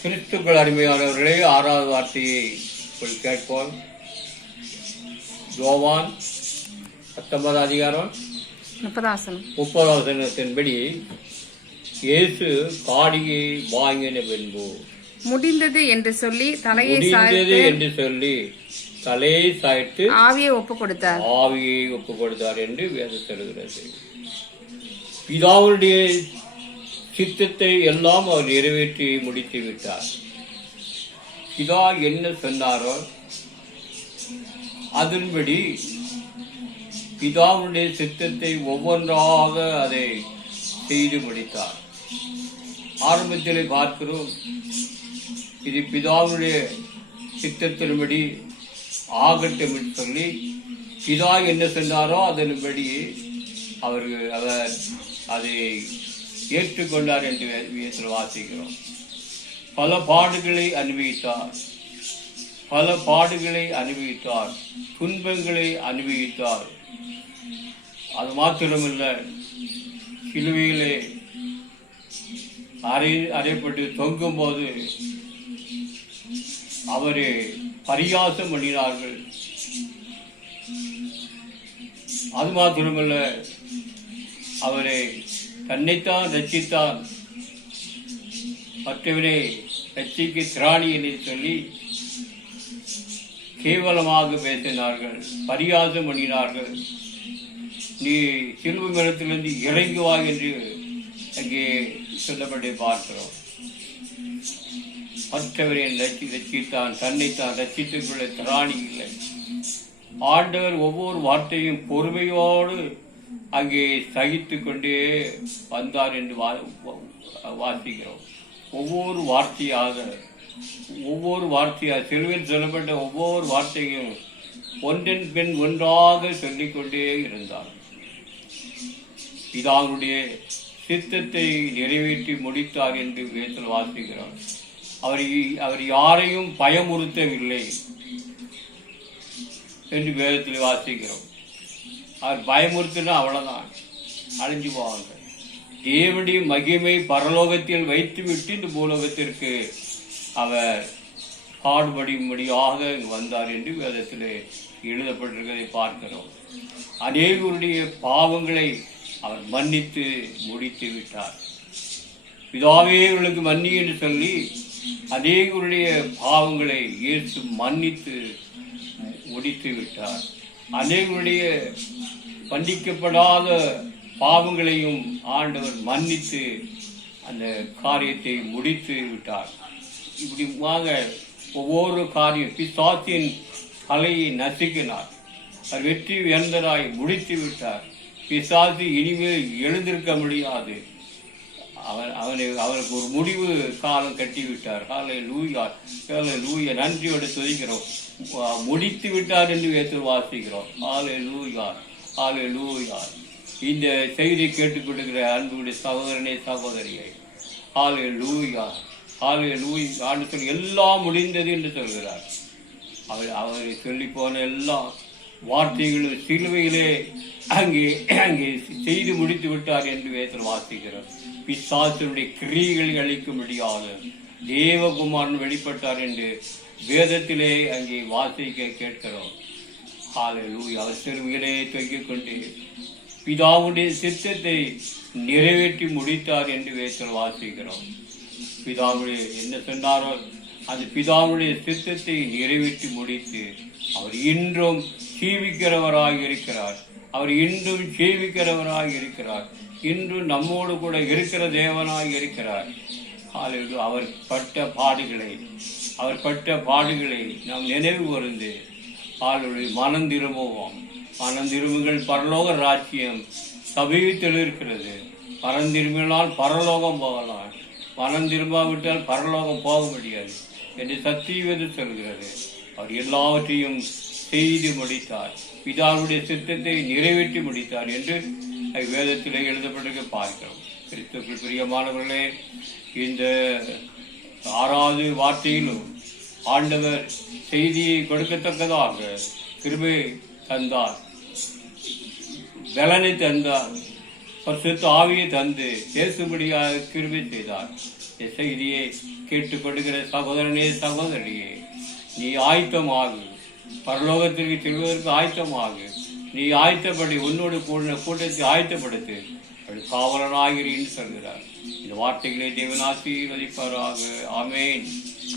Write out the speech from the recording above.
கிறிஸ்துக்கள் அருமையானவர்களே, ஆறாவது வார்த்தையை கேட்போம். யோவான் 19 அதிகாரம் 30 வசனத்தின்படி, இயேசு காடியை வாங்கின பின்பு முடிந்தது என்று சொல்லி தலையை சாய்த்து ஆவியை ஒப்புக் கொடுத்தார் என்று வேதம் சொல்கிறது. பிதாவுடைய சித்தத்தை எல்லாம் அவர் நிறைவேற்றி முடித்து விட்டார். பிதா என்ன சொன்னாரோ அதன்படி பிதாவுடைய சித்தத்தை ஒவ்வொன்றாக அதை செய்து முடித்தார். ஆரம்பத்தில் பார்க்கிறோம், இது பிதாவுடைய சித்தத்தின்படி ஆகட்டும் என்று சொல்லி பிதா என்ன சொன்னாரோ அதன்படி அவர் அதை ஏற்றுக்கொண்டார் என்று வாசிக்கிறோம். பல பாடுகளை அனுபவித்தார், துன்பங்களை அனுபவித்தார். அது மாத்திரமல்ல, சிலுவையிலே அறையப்பட்டு தொங்கும் போது அவரை பரியாசம் பண்ணினார்கள். அது மாத்திரமல்ல, அவரை தன்னைத்தான் ரட்சித்தார், மற்றவரை ரட்சிக்க திராணி என்று சொல்லி கேவலமாக பேசினார்கள், பரியாசம் பண்ணினார்கள். நீ சிலுவை மரத்திலிருந்து இறங்குவா என்று அங்கே சொல்லப்பட்டு பார்க்கிறோம். மற்றவரை ரட்சித்தான், தன்னைத்தான் ரட்சித்துக் கொள்ள திராணி இல்லை. ஆண்டவர் ஒவ்வொரு வார்த்தையும் பொறுமையோடு அங்கே சகித்து கொண்டே வந்தார் என்று வாசிக்கிறோம். ஒவ்வொரு வார்த்தையாக சிலுவையில் சொல்லப்பட்ட ஒவ்வொரு வார்த்தையும் ஒன்றின் பின் ஒன்றாக சொல்லிக்கொண்டே இருந்தார். பிதாவுடைய சித்தத்தை நிறைவேற்றி முடித்தார் என்று வேதத்தில் வாசிக்கிறோம். அவர் யாரையும் பயமுறுத்தவில்லை என்று வேதத்தில் வாசிக்கிறோம். அவர் பயமுறுத்தினா அவ்வளவுதான், அழிஞ்சு போவாங்க. தேவனுடைய மகிமை பரலோகத்தில் வைத்துவிட்டு இந்த பூலோகத்திற்கு அவர் பாடுபடியாக வந்தார் என்று வேதத்தில் எழுதப்பட்டிருக்கிறதை பார்க்கிறோம். அநேகருடைய பாவங்களை அவர் மன்னித்து முடித்து விட்டார். பிதாவே இவர்களுக்கு மன்னி என்று சொல்லி அநேகருடைய பாவங்களை இயேசு மன்னித்து முடித்து விட்டார். அநேகருடைய மன்னிக்கப்படாத பாவங்களையும் ஆண்டவர் மன்னித்து அந்த காரியத்தை முடித்து விட்டார். இப்படி ஒவ்வொரு காரியம் பிசாசின் தலையை நசுக்கினார். அவர் வெற்றி வேந்தராய் முடித்து விட்டார். பிசாசு இனிமேல் எழுந்திருக்க முடியாது. அவனுக்கு ஒரு முடிவு காலம் கட்டிவிட்டார். ஹல்லேலூயா, நன்றியோடு துதிக்கிறோம். முடித்து விட்டார் என்று வேதத்தில் வாசிக்கிறோம். ஹல்லேலூயா. இந்த செய்தி கேட்டுக்கொண்டிருக்கிற அன்புடைய சகோதரனே, சகோதரியை, ஹல்லேலூயா, எல்லாம் முடிந்தது என்று சொல்கிறார். அவரை சொல்லி போன எல்லா வார்த்தைகளும் சிலுவையிலே அங்கே செய்து முடித்து விட்டார் என்று வேதத்தில் வாசிக்கிறோம். பிசாசுடைய கிரியைகளை அளிக்க முடியாது தேவகுமாரன் வெளிப்பட்டார் என்று வேதத்திலே அங்கே வாசிக்க கேட்கிறோம். ஹல்லேலூயா. அவர் சிலுவையிலே தொங்கிக் கொண்டு பிதாவுடைய சித்தத்தை நிறைவேற்றி முடித்தார் என்று வேதத்தில் வாசிக்கிறோம். பிதாவுடைய என்ன சொன்னாரோ அந்த பிதாவுடைய சித்தத்தை நிறைவேற்றி முடித்து அவர் இன்றும் ஜீவிக்கிறவராக இருக்கிறார். இன்றும் நம்மோடு கூட இருக்கிற தேவனாக இருக்கிறார். அவர் பட்ட பாடுகளை நாம் நினைவு கூர்ந்து மனம் திரும்புங்கள், பரலோக ராஜ்யம் சமீபத்தில் இருக்கிறது. மனம் திரும்பினால் பரலோகம் போகலாம், மனம் திரும்பாவிட்டால் பரலோகம் போக முடியாது என்று சத்தியவேதம் சொல்கிறது. அவர் எல்லாவற்றையும் செய்து முடித்தார், பிதாவுடைய சித்தத்தை நிறைவேற்றி முடித்தார் என்று வேதத்திலே எழுதப்பட்டிருக்க பார்க்கிறோம். கிறிஸ்துவுக்குள் பிரியமானவர்களே, இந்த 6வது வார்த்தையிலும் ஆண்டவர் செய்தியை கொடுக்கத்தக்கதாக கிருபை தந்தார், பலனை தந்தார், பரிசுத்த ஆவியை தந்து பேசும்படியாக கிருபை செய்தார். செய்தியை கேட்டுக்கொடுக்கிற சகோதரனே சகோதரியே, நீ ஆயத்தமாகு, பரலோகத்திற்கு செல்வதற்கு ஆயத்தமாகு. நீ ஆயத்தப்படி உன்னோடு கூட்டத்தை ஆயத்தப்படுத்து, காவலனாகிறேன் சொல்கிறார். இந்த வார்த்தைகளை தேவன் ஆசீர்வதிப்பாராக. ஆமென்.